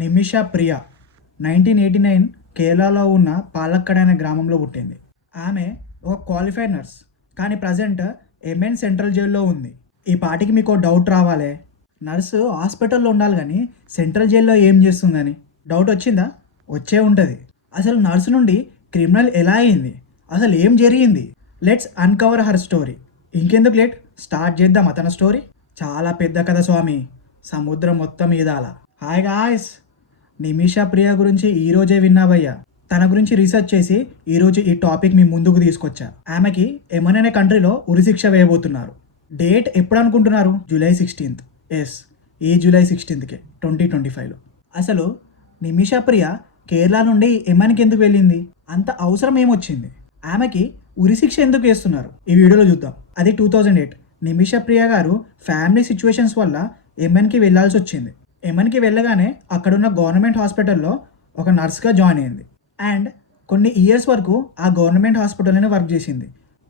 నిమిషా ప్రియా 1989 కేరళలో ఉన్న పాలక్కడ్ అనే గ్రామంలో పుట్టింది. ఆమె ఒక క్వాలిఫైడ్ నర్స్, కానీ ప్రజెంట్ ఎంఎన్ సెంట్రల్ జైల్లో ఉంది. ఈ పాటికి మీకు డౌట్ రావాలే, నర్సు హాస్పిటల్లో ఉండాలి కానీ సెంట్రల్ జైల్లో ఏం చేస్తుందని డౌట్ వచ్చిందా? వచ్చే ఉంటుంది. అసలు నర్సు నుండి క్రిమినల్ ఎలా అయింది, అసలు ఏం జరిగింది? Let's uncover her story. ఇంకెందుకు లేట్, స్టార్ట్ చేద్దాం తన స్టోరీ. చాలా పెద్ద కథ స్వామి, సముద్రం మొత్తం ఈదాల. హాయ్ గాయ్స్, నిమిషా ప్రియా గురించి ఈరోజే విన్నావయ్యా. తన గురించి రీసెర్చ్ చేసి ఈరోజు ఈ టాపిక్ మీ ముందుకు తీసుకొచ్చా. ఆమెకి ఎమన్ అనే కంట్రీలో ఉరిశిక్ష వేయబోతున్నారు. డేట్ ఎప్పుడు అనుకుంటున్నారు? July 16th. ఎస్, ఈ జూలై 16th 2025లో. అసలు నిమిషా ప్రియా కేరళ నుండి ఎమన్కి ఎందుకు వెళ్ళింది? అంత అవసరం ఏమొచ్చింది? ఆమెకి ఉరిశిక్ష ఎందుకు వేస్తున్నారు? ఈ వీడియోలో చూద్దాం. అది 2008. నిమిషా ప్రియా గారు ఫ్యామిలీ సిచ్యువేషన్స్ వల్ల ఎమన్కి వెళ్ళాల్సి వచ్చింది. ఎమన్కి వెళ్ళగానే అక్కడున్న గవర్నమెంట్ హాస్పిటల్లో ఒక నర్స్గా జాయిన్ అయింది. అండ్ కొన్ని ఇయర్స్ వరకు ఆ గవర్నమెంట్ హాస్పిటల్లోనే వర్క్ చేసింది,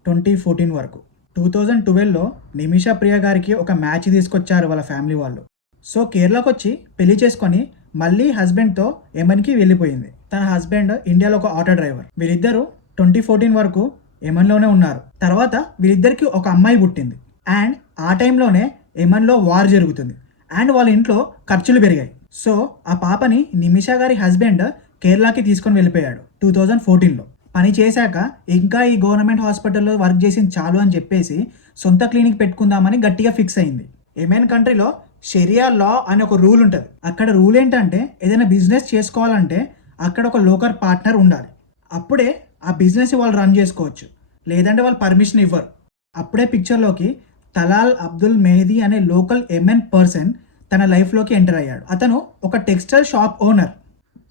2014 వరకు. 2012లో నిమిషా ప్రియా గారికి ఒక మ్యాచ్ తీసుకొచ్చారు వాళ్ళ ఫ్యామిలీ వాళ్ళు. సో కేరళకు వచ్చి పెళ్లి చేసుకొని మళ్ళీ హస్బెండ్తో ఎమన్కి వెళ్ళిపోయింది. తన హస్బెండ్ ఇండియాలో ఒక ఆటో డ్రైవర్. వీళ్ళిద్దరూ 2014 వరకు ఎమన్లోనే ఉన్నారు. తర్వాత వీళ్ళిద్దరికి ఒక అమ్మాయి పుట్టింది. అండ్ ఆ టైంలోనే ఎమన్లో వార్ జరుగుతుంది అండ్ వాళ్ళ ఇంట్లో ఖర్చులు పెరిగాయి. సో ఆ పాపని నిమిషా గారి హస్బెండ్ కేరళకి తీసుకొని వెళ్ళిపోయాడు 2014లో. పని చేశాక ఇంకా ఈ గవర్నమెంట్ హాస్పిటల్లో వర్క్ చేసింది చాలు అని చెప్పేసి సొంత క్లినిక్ పెట్టుకుందామని గట్టిగా ఫిక్స్ అయింది. ఎమెన్ కంట్రీలో షరియా లా అనే ఒక రూల్ ఉంటుంది. అక్కడ రూల్ ఏంటంటే ఏదైనా బిజినెస్ చేసుకోవాలంటే అక్కడ ఒక లోకల్ పార్ట్నర్ ఉండాలి. అప్పుడే ఆ బిజినెస్ వాళ్ళు రన్ చేసుకోవచ్చు, లేదంటే వాళ్ళు పర్మిషన్ ఇవ్వరు. అప్పుడే పిక్చర్లోకి తలాల్ అబ్దుల్ మెహదీ అనే లోకల్ ఎమెన్ పర్సన్ తన లైఫ్లోకి ఎంటర్ అయ్యాడు. అతను ఒక textile shop owner.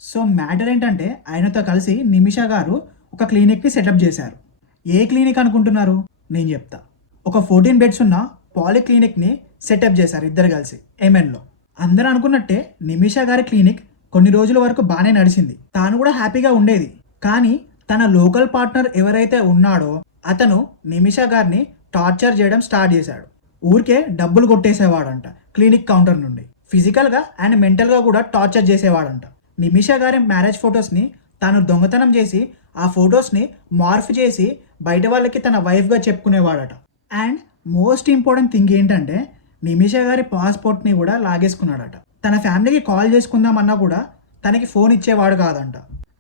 So matter ఏంటంటే ఆయనతో కలిసి నిమిషా గారు ఒక క్లినిక్ని సెటప్ చేశారు. ఏ క్లినిక్ అనుకుంటున్నారు? నేను చెప్తా. ఒక 14 బెడ్స్ ఉన్న పాలీ క్లినిక్ని సెటప్ చేశారు ఇద్దరు కలిసి ఎమెన్లో. అందరూ అనుకున్నట్టే నిమిషా గారి క్లినిక్ కొన్ని రోజుల వరకు బాగానే నడిచింది. తాను కూడా హ్యాపీగా ఉండేది. కానీ తన లోకల్ పార్ట్నర్ ఎవరైతే ఉన్నాడో అతను నిమిషా గారిని టార్చర్ చేయడం స్టార్ట్ చేశాడు. ఊరికే డబ్బులు కొట్టేసేవాడంట క్లినిక్ కౌంటర్ నుండి. ఫిజికల్గా అండ్ మెంటల్గా కూడా టార్చర్ చేసేవాడంట. నిమిషా గారి మ్యారేజ్ ఫొటోస్ని తాను దొంగతనం చేసి ఆ ఫొటోస్ని మార్ఫ్ చేసి బయట వాళ్ళకి తన వైఫ్గా చెప్పుకునేవాడట. అండ్ మోస్ట్ ఇంపార్టెంట్ థింగ్ ఏంటంటే నిమిషా గారి పాస్పోర్ట్ని కూడా లాగేసుకున్నాడట. తన ఫ్యామిలీకి కాల్ చేసుకుందామన్నా కూడా తనకి ఫోన్ ఇచ్చేవాడు కాదంట.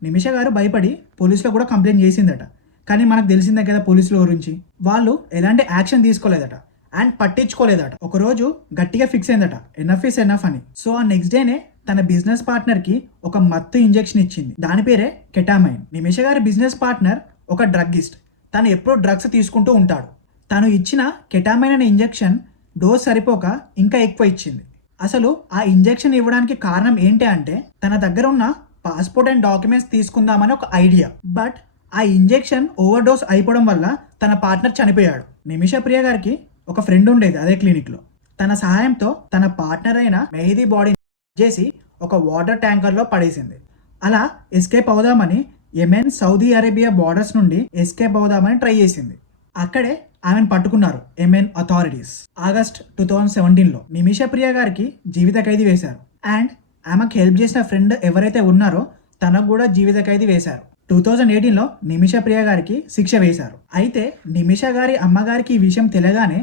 నిమిషా గారు భయపడి పోలీసులో కూడా కంప్లైంట్ చేసిందట. కానీ మనకు తెలిసిందే కదా పోలీసుల గురించి, వాళ్ళు ఎలాంటి యాక్షన్ తీసుకోలేదట అండ్ పట్టించుకోలేదట. ఒకరోజు గట్టిగా ఫిక్స్ అయిందట, ఎనఫ్ ఇస్ ఎనఫ్ అని. సో ఆ నెక్స్ట్ డేనే తన బిజినెస్ పార్ట్నర్కి ఒక మత్తు ఇంజెక్షన్ ఇచ్చింది. దాని పేరే కెటామైన్. నిమిషా గారి బిజినెస్ పార్ట్నర్ ఒక డ్రగ్గిస్ట్. తను ఎప్పుడూ డ్రగ్స్ తీసుకుంటూ ఉంటాడు. తను ఇచ్చిన కెటామైన్ అనే ఇంజెక్షన్ డోస్ సరిపోక ఇంకా ఎక్కువ ఇచ్చింది. అసలు ఆ ఇంజెక్షన్ ఇవ్వడానికి కారణం ఏంటి అంటే తన దగ్గర ఉన్న పాస్పోర్ట్ అండ్ డాక్యుమెంట్స్ తీసుకుందామని ఒక ఐడియా. బట్ ఆ ఇంజెక్షన్ ఓవర్ డోస్ అయిపోవడం వల్ల తన పార్ట్నర్ చనిపోయాడు. నిమిషా ప్రియ గారికి ఒక ఫ్రెండ్ ఉండేది అదే క్లినిక్లో. తన సహాయంతో తన పార్ట్నర్ అయిన మెహదీ బాడీని చేసి ఒక వాటర్ ట్యాంకర్లో పడేసింది. అలా ఎస్కేప్ అవుదామని యెమెన్ సౌదీ అరేబియా బార్డర్స్ నుండి ఎస్కేప్ అవుదామని ట్రై చేసింది. అక్కడే ఆమెను పట్టుకున్నారు యెమెన్ అథారిటీస్. ఆగస్ట్ 2017లో నిమిషా ప్రియ గారికి జీవిత ఖైదీ వేశారు. అండ్ ఆమెకు హెల్ప్ చేసిన ఫ్రెండ్ ఎవరైతే ఉన్నారో తనకు కూడా జీవిత ఖైదీ వేశారు. 2018లో నిమిషా ప్రియ గారికి శిక్ష వేశారు. అయితే నిమిషా గారి అమ్మగారికి ఈ విషయం తెలియగానే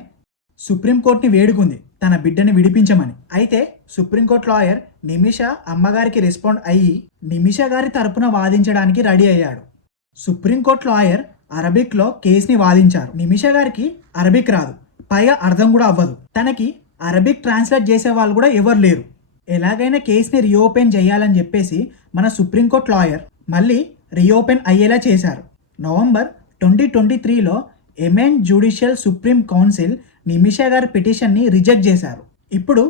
సుప్రీంకోర్టుని వేడుకుంది తన బిడ్డని విడిపించమని. అయితే సుప్రీంకోర్టు లాయర్ నిమిషా అమ్మగారికి రెస్పాండ్ అయ్యి నిమిషా గారి తరపున వాదించడానికి రెడీ అయ్యాడు. సుప్రీంకోర్టు లాయర్ అరబిక్లో కేసుని వాదించారు. నిమిషా గారికి అరబిక్ రాదు, పైగా అర్థం కూడా అవ్వదు. తనకి అరబిక్ ట్రాన్స్లేట్ చేసే వాళ్ళు కూడా ఎవరు లేరు. ఎలాగైనా కేసుని రీఓపెన్ చేయాలని చెప్పేసి మన సుప్రీంకోర్టు లాయర్ మళ్ళీ రీఓపెన్ అయ్యేలా చేశారు. నవంబర్ 2023లో Yemen judicial supreme council Nimisha గారి పిటిషన్ని రిజెక్ట్ చేశారు. ఇప్పుడు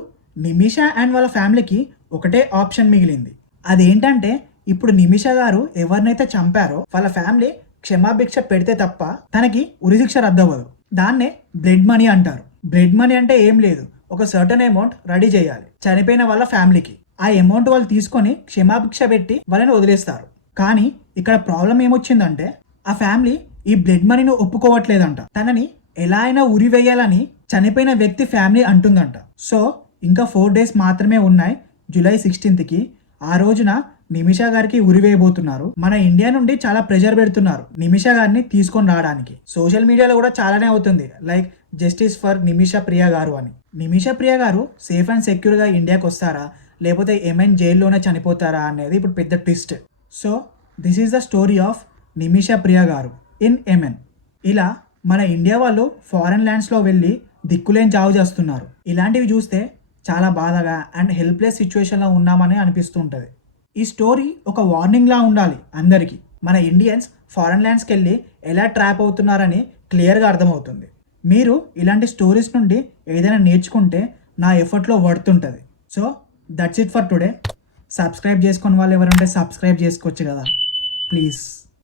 నిమిషా అండ్ వాళ్ళ ఫ్యామిలీకి ఒకటే ఆప్షన్ మిగిలింది. అదేంటంటే ఇప్పుడు నిమిషా గారు ఎవరినైతే చంపారో వాళ్ళ ఫ్యామిలీ క్షమాభిక్ష పెడితే తప్ప తనకి ఉరిశిక్ష రద్దవ్వదు. దాన్నే బ్లడ్ మనీ అంటారు. బ్లడ్ మనీ అంటే ఏం లేదు, ఒక సర్టన్ అమౌంట్ రెడీ చేయాలి చనిపోయిన వాళ్ళ ఫ్యామిలీకి. ఆ అమౌంట్ వాళ్ళు తీసుకొని క్షమాభిక్ష పెట్టి వాళ్ళని వదిలేస్తారు. కానీ ఇక్కడ ప్రాబ్లం ఏమొచ్చిందంటే ఆ ఫ్యామిలీ ఈ బ్లడ్ మనీని ఒప్పుకోవట్లేదంట. తనని ఎలా అయినా ఉరి వేయాలని చనిపోయిన వ్యక్తి ఫ్యామిలీ అంటుందంట. సో ఇంకా 4 days మాత్రమే ఉన్నాయి జూలై 16కి ఆ రోజున నిమిషా గారికి ఉరివేయబోతున్నారు. మన ఇండియా నుండి చాలా ప్రెషర్ పెడుతున్నారు నిమిషా గారిని తీసుకొని రావడానికి. సోషల్ మీడియాలో కూడా చాలానే అవుతుంది, like justice for Nimisha Priya గారు అని. నిమిషా ప్రియా గారు సేఫ్ అండ్ సెక్యూర్గా ఇండియాకి వస్తారా, లేకపోతే ఏమైనా జైల్లోనే చనిపోతారా అనేది ఇప్పుడు పెద్ద twist. So this is the story of Nimisha Priya గారు ఇన్ యెమెన్. ఇలా మన ఇండియా వాళ్ళు ఫారెన్ ల్యాండ్స్లో వెళ్ళి దిక్కులేని చావు చేస్తున్నారు. ఇలాంటివి చూస్తే చాలా బాధగా అండ్ హెల్ప్లెస్ సిచ్యువేషన్లో ఉన్నామని అనిపిస్తూ ఉంటుంది. ఈ స్టోరీ ఒక వార్నింగ్లా ఉండాలి అందరికీ. మన ఇండియన్స్ ఫారెన్ ల్యాండ్స్కి వెళ్ళి ఎలా ట్రాప్ అవుతున్నారని క్లియర్గా అర్థమవుతుంది. మీరు ఇలాంటి స్టోరీస్ నుండి ఏదైనా నేర్చుకుంటే నా ఎఫర్ట్లో వర్తుంటుంది. So that's it for today. Subscribe చేసుకుని వాళ్ళు ఎవరంటే సబ్స్క్రైబ్ చేసుకోవచ్చు కదా ప్లీజ్.